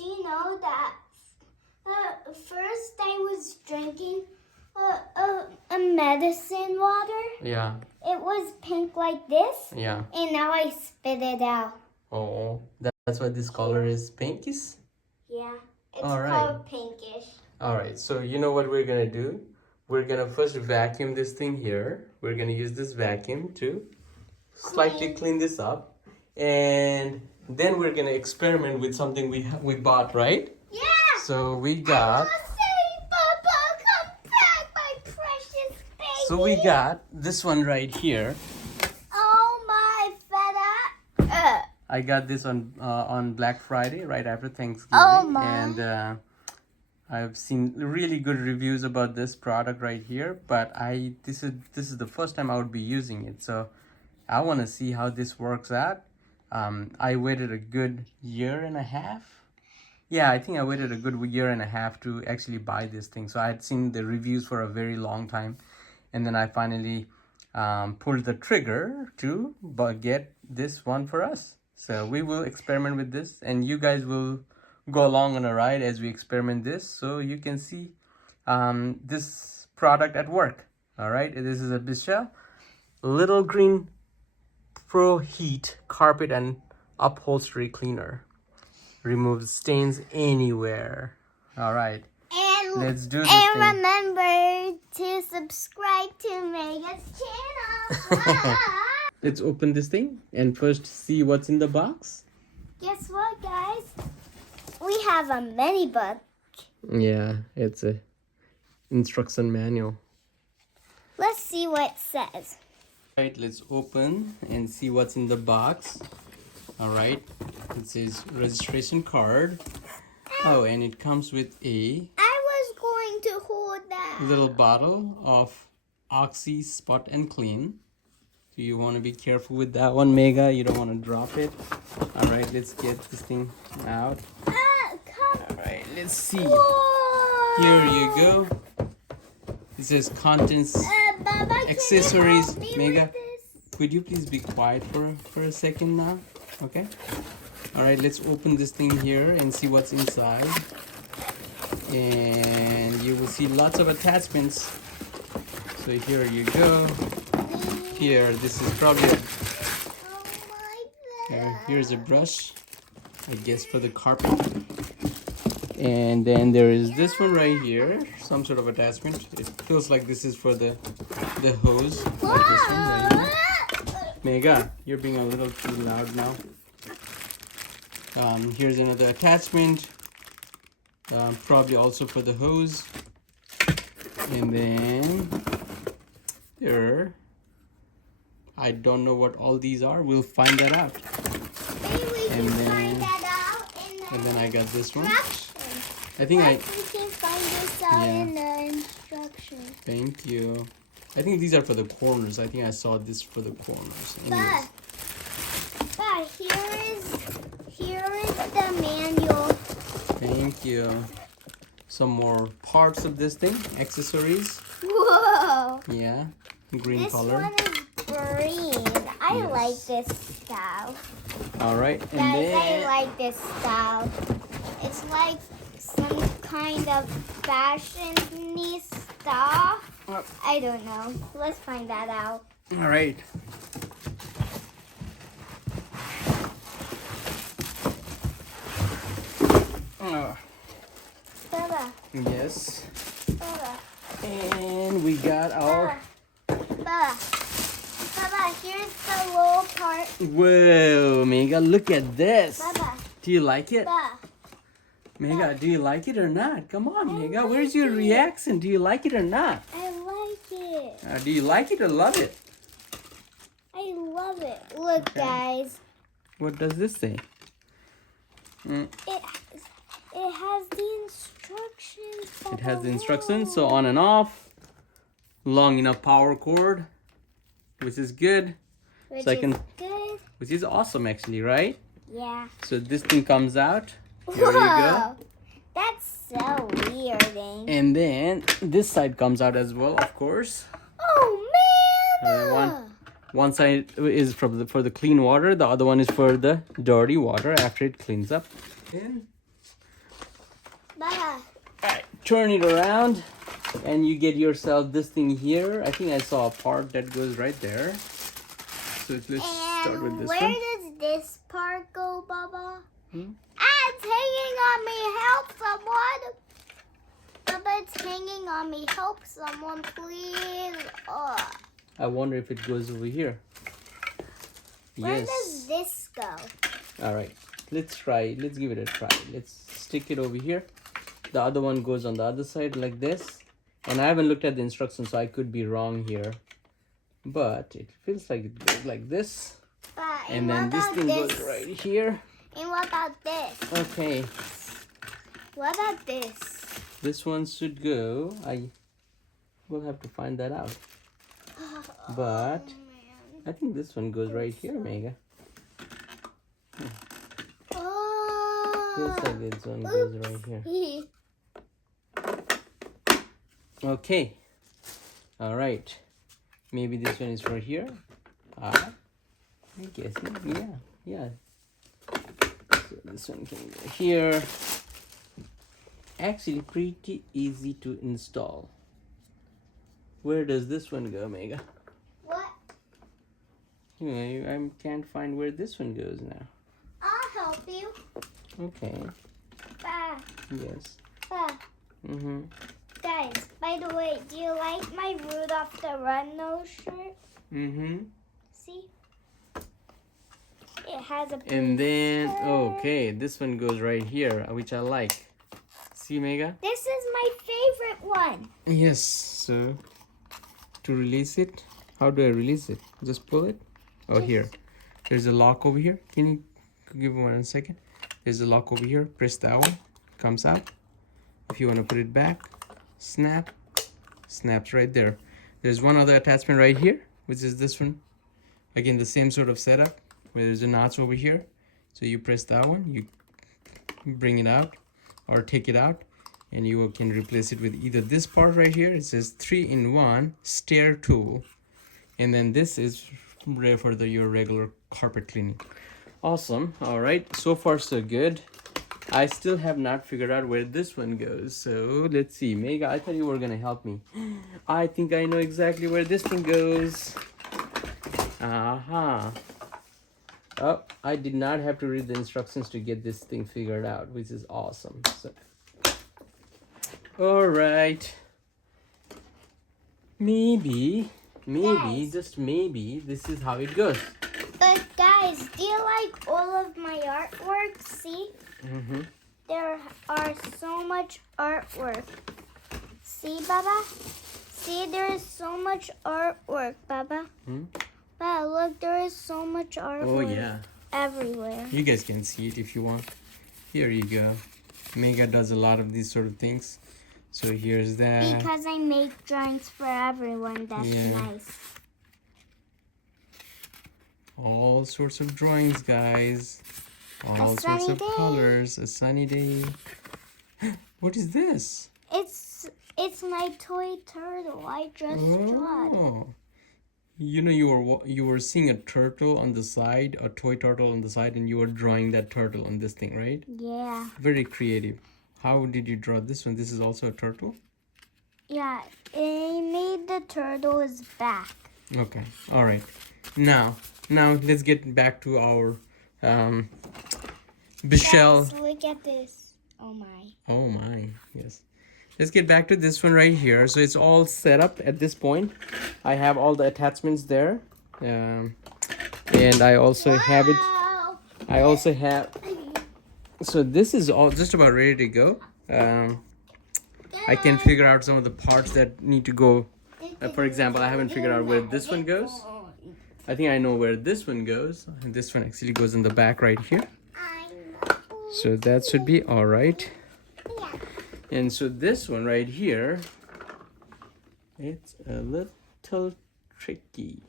Do you know that first I was drinking a medicine water? Yeah. It was pink like this. Yeah. And now I spit it out. Oh, that's why this color is pinkish? Yeah. It's All right. called pinkish. All right, so you know what we're gonna do? We're gonna first vacuum this thing here. We're gonna use this vacuum to slightly clean this up. And then we're gonna experiment with something we bought, right? Yeah. So we got... Papa, come back, my precious baby. So we got this one right here. Oh my feta. I got this on Black Friday, right after Thanksgiving. Oh my. And I've seen really good reviews about this product right here, but this is the first time I would be using it. So I want to see how this works out. I waited a good year and a half. Yeah, I think I waited a good year and a half to actually buy this thing. So I had seen the reviews for a very long time. And then I finally pulled the trigger to get this one for us. So we will experiment with this, and you guys will go along on a ride as we experiment this, so you can see this product at work. All right, this is a Bissell Little Green Proheat carpet and upholstery cleaner. Removes stains anywhere. All right, And let's do this and thing. remember to subscribe to Mega's channel. Let's open this thing and first see what's in the box. Guess what, guys? We have a mini book. Yeah, it's a instruction manual. Let's see what it says. Right, let's open and see what's in the box. All right, it says registration card. Oh, and it comes with a I was going to hold that. little bottle of Oxy Spot and Clean. Do you want to be careful with that one, Mega? You don't want to drop it. All right, let's get this thing out. Come. All right, let's see. Whoa. Here you go. It says contents, Baba, accessories. can you help me Mega, with this? could you please be quiet for a second now? Okay. All right, let's open this thing here and see what's inside. And you will see lots of attachments. So here you go. Here, this is probably Oh my God. here's a brush, I guess, for the carpet. And then there is this one right here, some sort of attachment. It feels like this is for the hose. Like this one right here. Mega, you're being a little too loud now. Here's another attachment, probably also for the hose. And then there, I don't know what all these are. We'll find that out. Maybe we can And then- find that out in the And then I got this one. instructions. I think We can find this out Yeah. in the instructions. Thank you. I think these are for the corners. I think I saw this for the corners. Anyways. But here is the manual. Thank you. Some more parts of this thing, accessories. Whoa! Yeah, green This color. one is green. I Yes. like this style. All right, and Guys, I then like this style. It's like some kind of fashion-y style. Oh. I don't know. Let's find that out. all right. Baba, Yes, Baba, and we got our. Baba. Baba, here's the little part. Whoa, Mega! Look at this. Baba, Do you like it, Baba. Mega? Do you like it or not? Come on, Mega. like Where's your it. reaction? Do you like it or not? I like it. Do you like it or love it? I love it. Look, Okay. guys. What does this say? It has the instructions. It has the instructions, so on and off. Long enough power cord, which is good. Which so I is can- good. Which is awesome, actually, right? Yeah. So this thing comes out. Here you go. Whoa. That's so weird. And then this side comes out as well, of course. Oh man! One side is for the clean water. The other one is for the dirty water after it cleans up. And Baba. Alright, turn it around and you get yourself this thing here. I think I saw a part that goes right there. So let's start with this where one. does this part go, Baba? Hmm? It's hanging on me. Help someone. Baba, it's hanging on me. Help someone, please. I wonder if it goes over here. Where does this go? Alright, let's try. Let's give it a try. Let's stick it over here. The other one goes on the other side like this. And I haven't looked at the instructions, so I could be wrong here. But it feels like it goes like this. And then this thing goes right here. And what about this? Okay. What about this? This one should go. I will have to find that out. But I think this one goes right here, Mega. Feels like this one goes right here. Okay. All right. Maybe this one is right here. I guess yeah. So this one can go here. Actually, pretty easy to install. Where does this one go, Mega? What? I can't find where this one goes now. I'll help you. Okay. Ba. Yes. Ba. Mm-hmm. Guys, by the way, do you like my Rudolph the Red-Nosed shirt? Mm-hmm. See? It has a And then, skirt. okay, this one goes right here, which I like. See, Mega? This is my favorite one. Yes. So, to release it, how do I release it? Just pull it. Oh, here. There's a lock over here. Can you give me 1 second? There's a lock over here. Press that one. Comes out. If you want to put it back, snap. Snaps right there. There's one other attachment right here, which is this one. Again, the same sort of setup where there's a notch over here. So you press that one, you bring it out or take it out, and you can replace it with either this part right here. It says 3-in-1 stair tool, and then this is for your regular carpet cleaning. Awesome. All right, so far so good. I still have not figured out where this one goes, so let's see. Mega, I thought you were gonna help me. I think I know exactly where this thing goes. Aha. Oh, I did not have to read the instructions to get this thing figured out, which is awesome. So, all right. Maybe, Guys. just maybe, this is how it goes. But guys, do you like all of my artwork? See? Mm-hmm. There are so much artwork. See, Baba? See, there is so much artwork, Baba. Hmm? Baba, look, there is so much artwork. Oh, yeah. Everywhere. You guys can see it if you want. Here you go. Mega does a lot of these sort of things. So here's that. Because I make drawings for everyone. That's Yeah. nice. All sorts of drawings, guys. All sorts sunny of day. colors. A sunny day. What is this? It's my toy turtle. I just drawn. Oh. You know, you were seeing a turtle on the side, a toy turtle on the side, and you were drawing that turtle on this thing, right? Yeah. Very creative. How did you draw this one? This is also a turtle? Yeah, I made the turtle's back. Okay. All right. Now let's get back to our Bissell. Guys, look at this. Oh my. Oh my, yes. Let's get back to this one right here. So it's all set up at this point. I have all the attachments there. And I also have it. Wow. I also have. So this is all just about ready to go. I can figure out some of the parts that need to go. For example, I haven't figured out where this one goes. I think I know where this one goes. And this one actually goes in the back right here. So that should be all right. And so this one right here, it's a little tricky.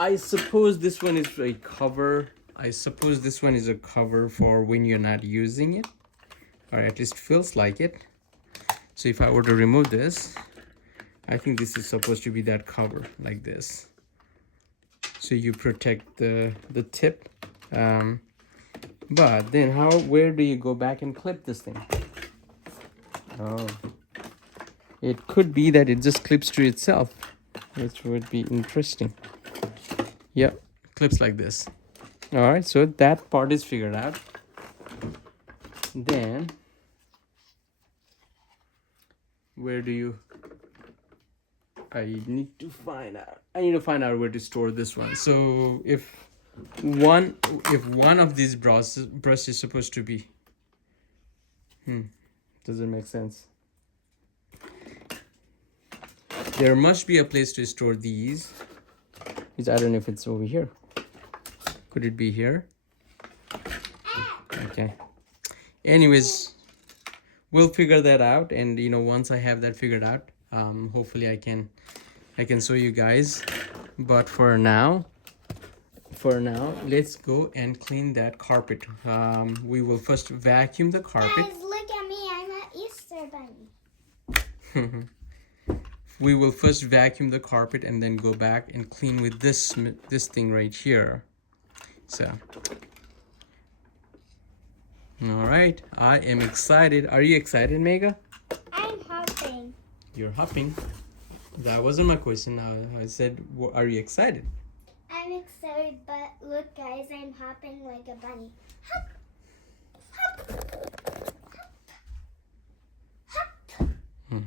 I suppose this one is a cover. I suppose this one is a cover for when you're not using it, or at least feels like it. So if I were to remove this, I think this is supposed to be that cover like this. So you protect the tip. But then where do you go back and clip this thing? Oh. It could be that it just clips to itself, which would be interesting. Yep, clips like this. All right, so that part is figured out. Then, where do you... I need to find out where to store this one. So if one of these brushes is supposed to be, doesn't make sense. There must be a place to store these, which I don't know if it's over here. Could it be here? Okay. Anyways, we'll figure that out, and once I have that figured out, hopefully I can show you guys. But for now, let's go and clean that carpet. We will first vacuum the carpet. Guys, look at me. I'm an Easter bunny. We will first vacuum the carpet and then go back and clean with this thing right here. So, all right, I am excited. Are you excited, Mega? I'm hopping. You're hopping. That wasn't my question. I said, are you excited? I'm excited, but look, guys, I'm hopping like a bunny. Hop, hop, hop, hop, hop.